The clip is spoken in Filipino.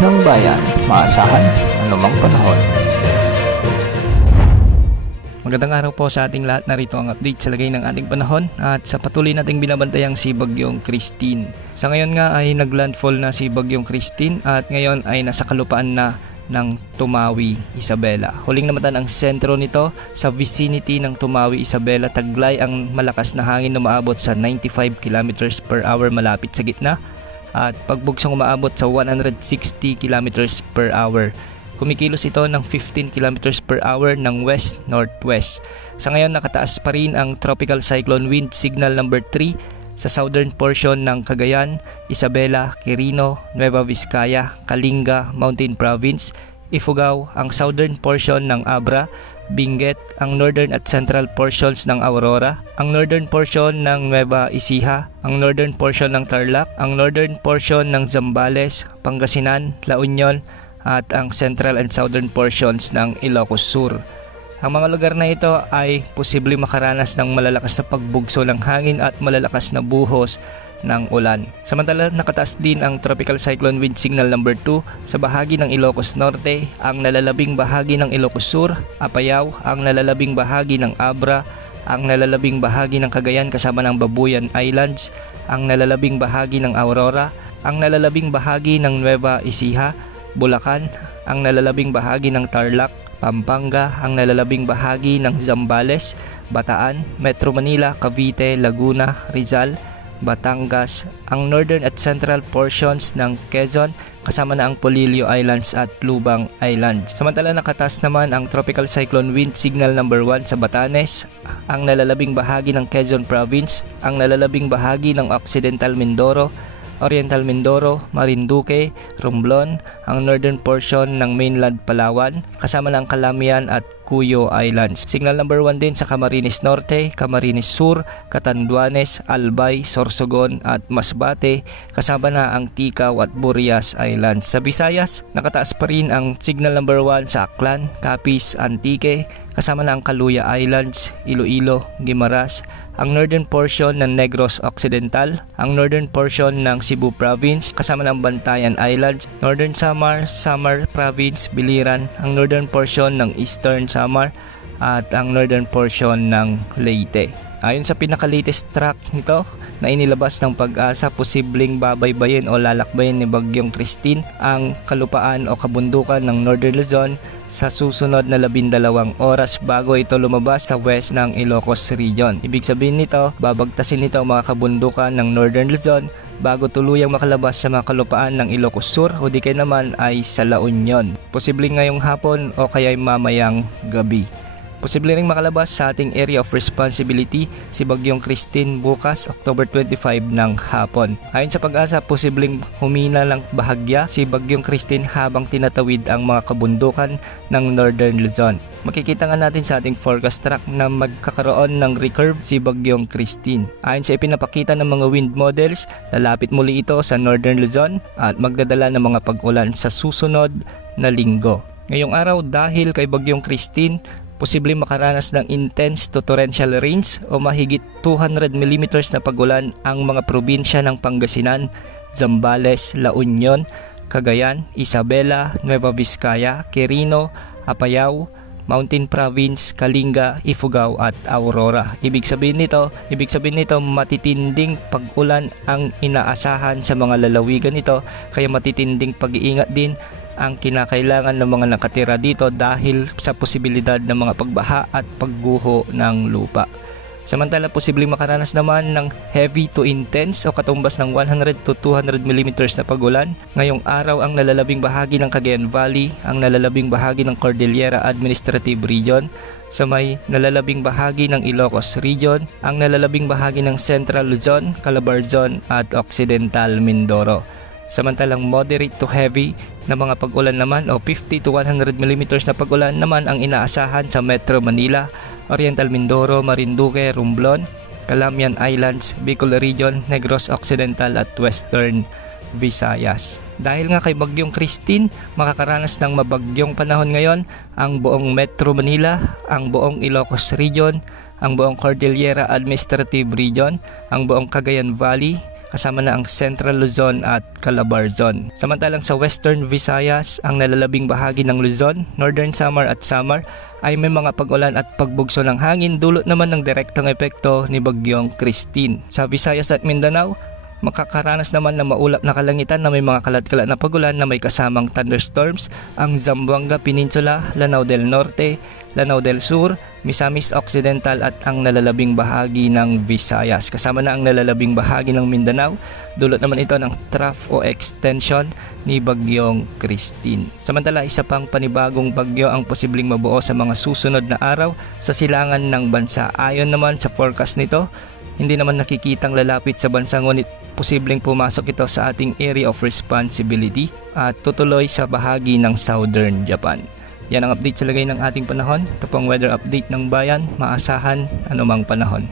ng bayan, maasahan anumang panahon. Magandang araw po sa ating lahat. Narito ang update sa lagay ng ating panahon at sa patuloy nating binabantayang si Bagyong Christine. Sa ngayon nga ay naglandfall na si Bagyong Christine at ngayon ay nasa kalupaan na ng Tumawi, Isabela. Huling namatan ang sentro nito sa vicinity ng Tumawi, Isabela. Taglay ang malakas na hangin na umaabot sa 95 km per hour malapit sa gitna at pagbugsong umaabot sa 160 km per hour. Kumikilos ito ng 15 km per hour ng west-northwest. Sa ngayon nakataas pa rin ang Tropical Cyclone Wind Signal number 3 sa southern portion ng Cagayan, Isabela, Quirino, Nueva Vizcaya, Kalinga, Mountain Province, Ifugao, ang southern portion ng Abra, Benguet, ang northern at central portions ng Aurora, ang northern portion ng Nueva Ecija, ang northern portion ng Tarlac, ang northern portion ng Zambales, Pangasinan, La Union, at ang central and southern portions ng Ilocos Sur. Ang mga lugar na ito ay posibleng makaranas ng malalakas na pagbugso ng hangin at malalakas na buhos ng ulan. Samantala, nakataas din ang Tropical Cyclone Wind Signal number 2 sa bahagi ng Ilocos Norte, ang nalalabing bahagi ng Ilocos Sur, Apayao, ang nalalabing bahagi ng Abra, ang nalalabing bahagi ng Cagayan kasama ng Babuyan Islands, ang nalalabing bahagi ng Aurora, ang nalalabing bahagi ng Nueva Ecija, Bulacan, ang nalalabing bahagi ng Tarlac, Pampanga, ang nalalabing bahagi ng Zambales, Bataan, Metro Manila, Cavite, Laguna, Rizal, Batangas, ang northern at central portions ng Quezon, kasama na ang Polillo Islands at Lubang Islands. Samantala nakataas naman ang Tropical Cyclone Wind Signal number 1 sa Batanes, ang nalalabing bahagi ng Quezon Province, ang nalalabing bahagi ng Occidental Mindoro, Oriental Mindoro, Marinduque, Romblon, ang northern portion ng mainland Palawan, kasama ng Calamian at Cuyo Islands. Signal number 1 din sa Camarines Norte, Camarines Sur, Catanduanes, Albay, Sorsogon at Masbate, kasama na ang Ticao at Burias Islands. Sa Visayas, nakataas pa rin ang signal number 1 sa Aklan, Capiz, Antique, kasama na ang Caluya Islands, Iloilo, Guimaras, ang northern portion ng Negros Occidental, ang northern portion ng Cebu Province, kasama ng Bantayan Islands, Northern Samar, Samar Province, Biliran, ang northern portion ng Eastern Samar, at ang northern portion ng Leyte. Ayon sa pinaka-latest track nito na inilabas ng Pag-asa, posibleng babaybayin o lalakbayin ni Bagyong Christine ang kalupaan o kabundukan ng Northern Luzon sa susunod na 12 oras bago ito lumabas sa west ng Ilocos Region. Ibig sabihin nito, babagtasin nito ang mga kabundukan ng Northern Luzon bago tuluyang makalabas sa mga kalupaan ng Ilocos Sur o di kaya naman ay sa La Union. Posibleng ngayong hapon o kaya mamayang gabi. Posible ring makalabas sa ating area of responsibility si Bagyong Christine bukas, October 25 ng hapon. Ayon sa Pag-asa, posibleng humina lang bahagya si Bagyong Christine habang tinatawid ang mga kabundukan ng Northern Luzon. Makikita nga natin sa ating forecast track na magkakaroon ng recurve si Bagyong Christine. Ayon sa ipinapakita ng mga wind models, lalapit muli ito sa Northern Luzon at magdadala ng mga pag-ulan sa susunod na linggo. Ngayong araw, dahil kay Bagyong Christine, posibleng makaranas ng intense to torrential rains o mahigit 200 mm na pagulan ang mga probinsya ng Pangasinan, Zambales, La Union, Cagayan, Isabela, Nueva Vizcaya, Quirino, Apayao, Mountain Province, Kalinga, Ifugao at Aurora. Ibig sabihin nito matitinding pag-ulan ang inaasahan sa mga lalawigan nito, kaya matitinding pag-iingat din ang kinakailangan ng mga nakatira dito dahil sa posibilidad ng mga pagbaha at pagguho ng lupa. Samantala, posibleng makaranas naman ng heavy to intense o katumbas ng 100 to 200 mm na pagulan. Ngayong araw, ang nalalabing bahagi ng Cagayan Valley, ang nalalabing bahagi ng Cordillera Administrative Region, sa may nalalabing bahagi ng Ilocos Region, ang nalalabing bahagi ng Central Luzon, Calabarzon at Occidental Mindoro. Samantalang moderate to heavy na mga pag-ulan naman o 50 to 100 mm na pag-ulan naman ang inaasahan sa Metro Manila, Oriental Mindoro, Marinduque, Romblon, Calamian Islands, Bicol Region, Negros Occidental at Western Visayas. Dahil nga kay Bagyong Christine, makakaranas ng mabagyong panahon ngayon ang buong Metro Manila, ang buong Ilocos Region, ang buong Cordillera Administrative Region, ang buong Cagayan Valley, kasama na ang Central Luzon at Calabarzon. Samantalang sa Western Visayas, ang nalalabing bahagi ng Luzon, Northern Samar at Samar ay may mga pag-ulan at pagbugso ng hangin dulot naman ng direktang epekto ni Bagyong Christine. Sa Visayas at Mindanao, makakaranas naman ng maulap na kalangitan na may mga kalat-kalat na pagulan na may kasamang thunderstorms ang Zamboanga Peninsula, Lanao del Norte, Lanao del Sur, Misamis Occidental at ang nalalabing bahagi ng Visayas. Kasama na ang nalalabing bahagi ng Mindanao. Dulot naman ito ng trough o extension ni Bagyong Christine. Samantala, isa pang panibagong bagyo ang posibleng mabuo sa mga susunod na araw sa silangan ng bansa. Ayon naman sa forecast nito, hindi naman nakikitang lalapit sa bansa ngunit posibleng pumasok ito sa ating area of responsibility at tutuloy sa bahagi ng Southern Japan. Yan ang update sa lagay ng ating panahon. Ito pong weather update ng bayan, maasahan anumang panahon.